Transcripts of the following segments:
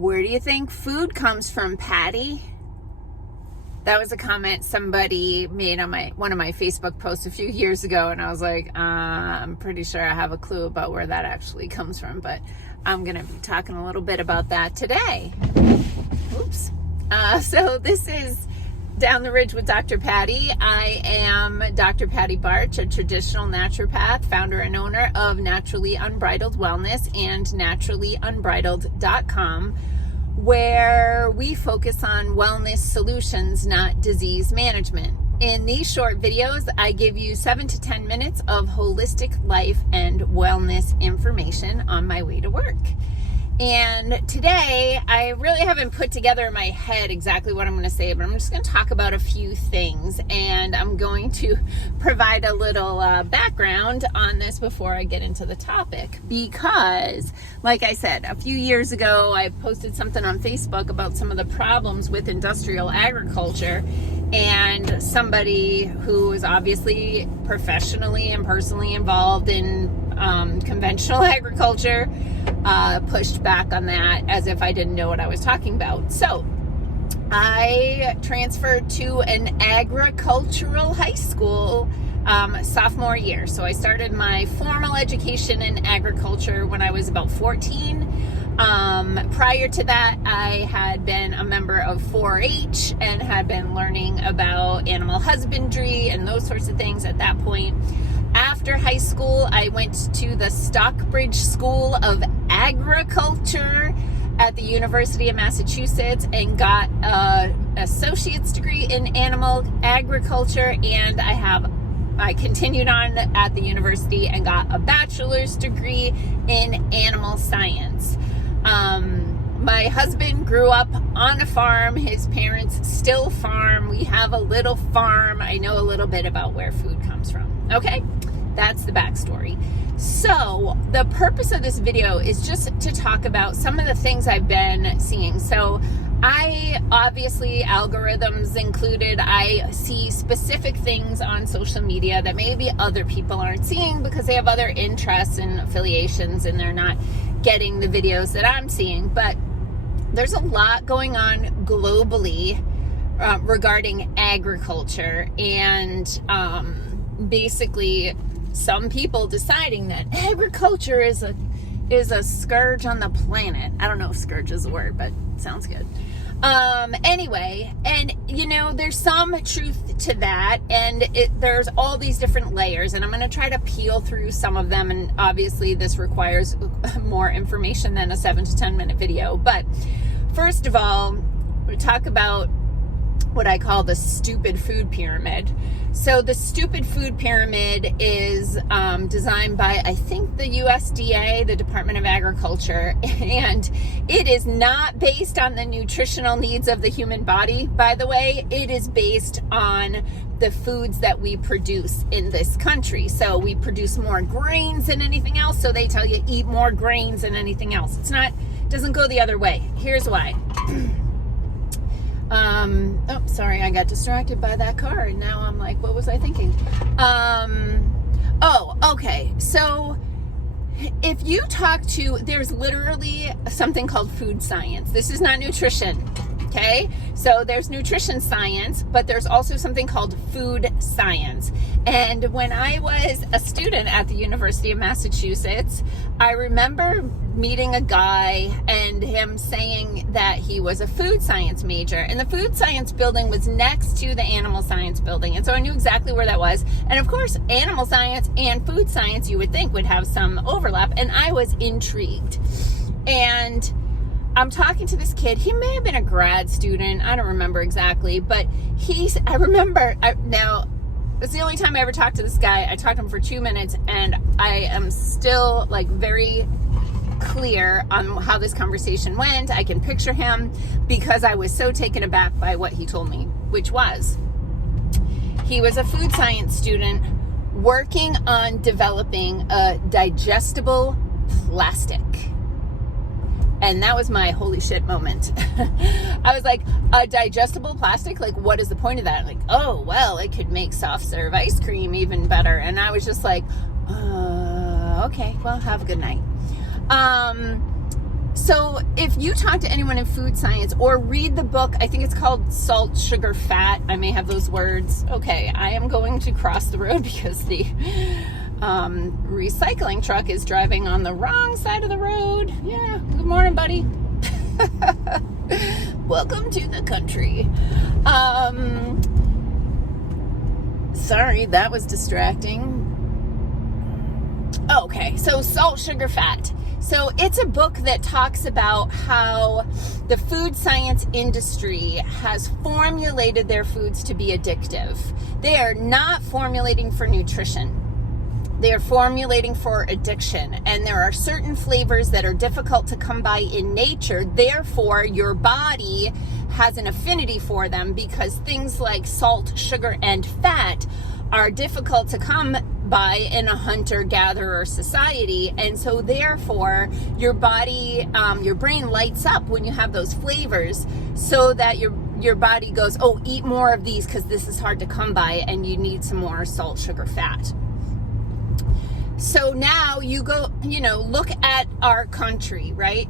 Where do you think food comes from, Patty? That was a comment somebody made on one of my Facebook posts a few years ago, and I was like, I'm pretty sure I have a clue about where that actually comes from, but I'm going to be talking a little bit about that today. Oops. So this is Down the Ridge with Dr. Patty. I am Dr. Patty Barch, a traditional naturopath, founder and owner of Naturally Unbridled Wellness and naturallyunbridled.com, where we focus on wellness solutions, not disease management. In these short videos, I give you 7 to 10 minutes of holistic life and wellness information on my way to work. And today, I really haven't put together in my head exactly what I'm going to say, but I'm just going to talk about a few things, and I'm going to provide a little background on this before I get into the topic, because, like I said, a few years ago, I posted something on Facebook about some of the problems with industrial agriculture, and somebody who is obviously professionally and personally involved in conventional agriculture pushed back on that as if I didn't know what I was talking about. So I transferred to an agricultural high school sophomore year. So I started my formal education in agriculture when I was about 14. Prior to that, I had been a member of 4-H and had been learning about animal husbandry and those sorts of things at that point. After high school, I went to the Stockbridge School of Agriculture at the University of Massachusetts and got an associate's degree in animal agriculture, and I continued on at the university and got a bachelor's degree in animal science. My husband grew up on a farm. His parents still farm. We have a little farm. I know a little bit about where food comes from. Okay, that's the backstory. So the purpose of this video is just to talk about some of the things I've been seeing. So obviously, algorithms included, I see specific things on social media that maybe other people aren't seeing because they have other interests and affiliations and they're not getting the videos that I'm seeing. But there's a lot going on globally regarding agriculture and basically some people deciding that agriculture is a scourge on the planet. I don't know if scourge is a word, but it sounds good. Anyway, and there's some truth to that, and there's all these different layers, and I'm going to try to peel through some of them, and obviously this requires more information than a 7 to 10 minute video. But first of all, we talk about what I call the stupid food pyramid. So the stupid food pyramid is designed by, I think, the USDA, the Department of Agriculture, and it is not based on the nutritional needs of the human body, by the way. It is based on the foods that we produce in this country. So we produce more grains than anything else, so they tell you eat more grains than anything else. It doesn't go the other way. Here's why. Oh, sorry, I got distracted by that car, and now I'm like, what was I thinking? Okay, so if you talk there's literally something called food science. This is not nutrition, okay? So there's nutrition science, but there's also something called food science. And when I was a student at the University of Massachusetts, I remember meeting a guy and him saying that he was a food science major, and the food science building was next to the animal science building, and so I knew exactly where that was. And of course, animal science and food science, you would think, would have some overlap, and I was intrigued. And I'm talking to this kid. He may have been a grad student, I don't remember exactly, but now it's the only time I ever talked to this guy. I talked to him for 2 minutes, and I am still very clear on how this conversation went. I can picture him because I was so taken aback by what he told me, which was he was a food science student working on developing a digestible plastic. And that was my holy shit moment. I was like, a digestible plastic? Like, what is the point of that? Like, oh, well, it could make soft serve ice cream even better. And I was just like, okay, well, have a good night. So if you talk to anyone in food science or read the book, I think it's called Salt, Sugar, Fat. I may have those words. Okay, I am going to cross the road because the recycling truck is driving on the wrong side of the road. Yeah, good morning, buddy. Welcome to the country. Sorry, that was distracting. Okay, so Salt, Sugar, Fat. So it's a book that talks about how the food science industry has formulated their foods to be addictive. They are not formulating for nutrition. They are formulating for addiction. And there are certain flavors that are difficult to come by in nature. Therefore, your body has an affinity for them because things like salt, sugar, and fat are difficult to come by in a hunter-gatherer society. And so therefore your body, your brain lights up when you have those flavors so that your body goes, oh, eat more of these because this is hard to come by and you need some more salt, sugar, fat. So now you go, look at our country, right?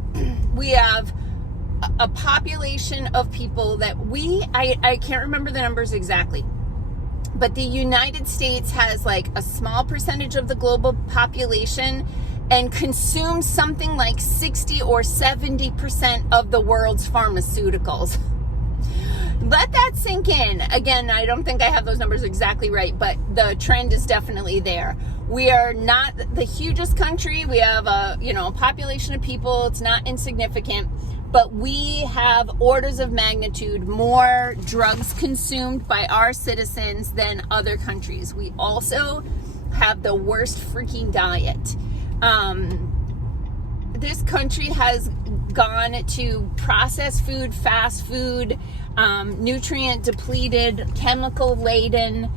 We have a population of people that I can't remember the numbers exactly, but the United States has like a small percentage of the global population and consumes something like 60 or 70% of the world's pharmaceuticals. Let that sink in. Again, I don't think I have those numbers exactly right, but the trend is definitely there. We are not the hugest country. We have a population of people. It's not insignificant. But we have orders of magnitude more drugs consumed by our citizens than other countries. We also have the worst freaking diet. This country has gone to processed food, fast food, nutrient depleted, chemical laden,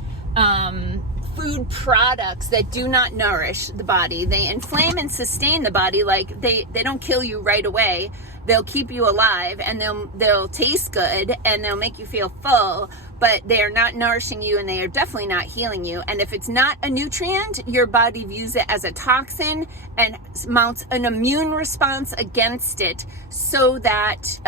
food products that do not nourish the body. They inflame and sustain the body. Like they don't kill you right away. They'll keep you alive and they'll taste good and they'll make you feel full, but they are not nourishing you and they are definitely not healing you. And if it's not a nutrient, your body views it as a toxin and mounts an immune response against it so that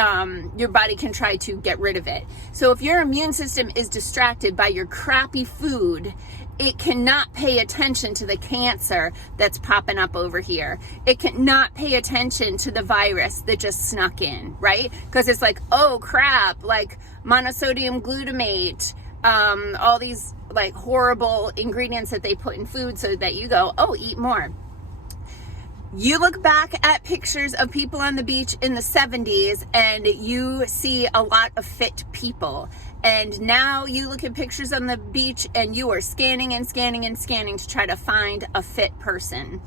your body can try to get rid of it. So if your immune system is distracted by your crappy food, it cannot pay attention to the cancer that's popping up over here. It cannot pay attention to the virus that just snuck in, right? Because it's like, oh crap, like monosodium glutamate, all these like horrible ingredients that they put in food so that you go, oh, eat more. You look back at pictures of people on the beach in the 70s and you see a lot of fit people. And now you look at pictures on the beach and you are scanning and scanning and scanning to try to find a fit person.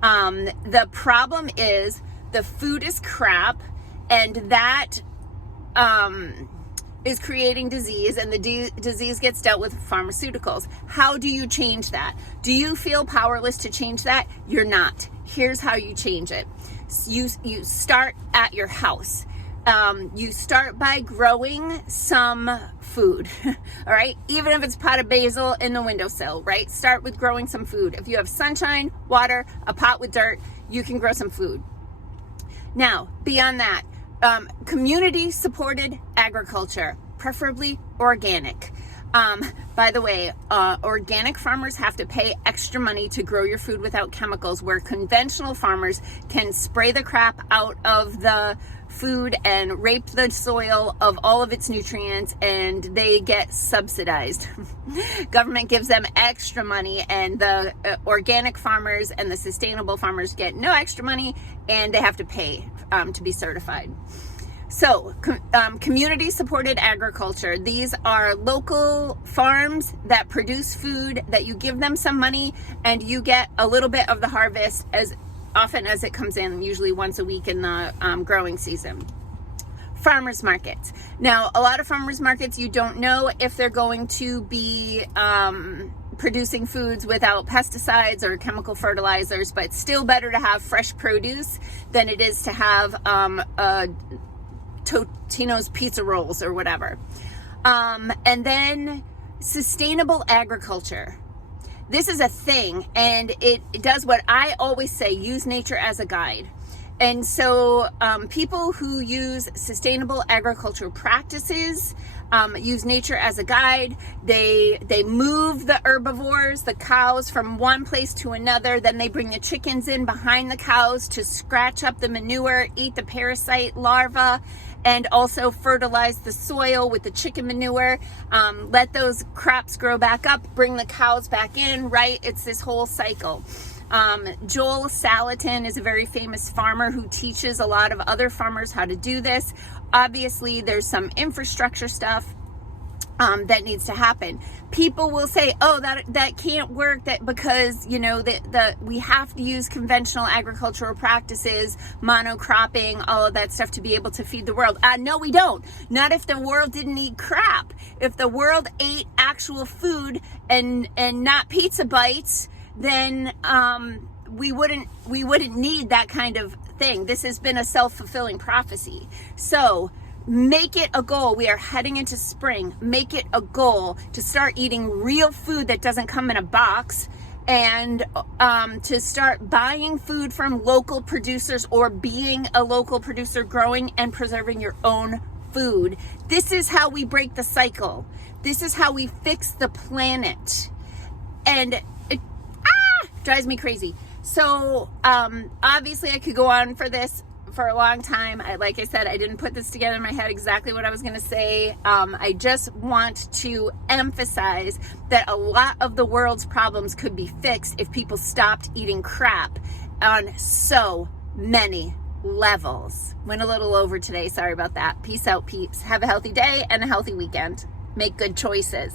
The problem is the food is crap and that is creating disease, and the disease gets dealt with pharmaceuticals. How do you change that? Do you feel powerless to change that? You're not. Here's how you change it. You start at your house. You start by growing some food, all right? Even if it's a pot of basil in the windowsill, right? Start with growing some food. If you have sunshine, water, a pot with dirt, you can grow some food. Now, beyond that, community-supported agriculture, preferably organic. By the way, organic farmers have to pay extra money to grow your food without chemicals, where conventional farmers can spray the crap out of the food and rape the soil of all of its nutrients, and they get subsidized. Government gives them extra money, and the organic farmers and the sustainable farmers get no extra money, and they have to pay to be certified. So, community-supported agriculture. These are local farms that produce food, that you give them some money, and you get a little bit of the harvest as often as it comes in, usually once a week in the growing season. Farmers markets. Now, a lot of farmers markets, you don't know if they're going to be producing foods without pesticides or chemical fertilizers, but it's still better to have fresh produce than it is to have Totino's pizza rolls or whatever. And then sustainable agriculture. This is a thing, and it does what I always say: use nature as a guide. And so people who use sustainable agricultural practices use nature as a guide. They move the herbivores, the cows, from one place to another. Then they bring the chickens in behind the cows to scratch up the manure, eat the parasite larva, and also fertilize the soil with the chicken manure. Let those crops grow back up, bring the cows back in, right? It's this whole cycle. Joel Salatin is a very famous farmer who teaches a lot of other farmers how to do this. Obviously, there's some infrastructure stuff that needs to happen. People will say, "Oh, that can't work. That because we have to use conventional agricultural practices, monocropping, all of that stuff to be able to feed the world." No, we don't. Not if the world didn't eat crap. If the world ate actual food and not pizza bites, then we wouldn't need that kind of thing. This has been a self-fulfilling prophecy. So make it a goal. We are heading into spring. Make it a goal to start eating real food that doesn't come in a box, and to start buying food from local producers, or being a local producer, growing and preserving your own food. This is how we break the cycle. This is how we fix the planet. And it drives me crazy. So obviously I could go on for a long time. Like I said, I didn't put this together in my head exactly what I was going to say. I just want to emphasize that a lot of the world's problems could be fixed if people stopped eating crap on so many levels. Went a little over today. Sorry about that. Peace out, peeps. Have a healthy day and a healthy weekend. Make good choices.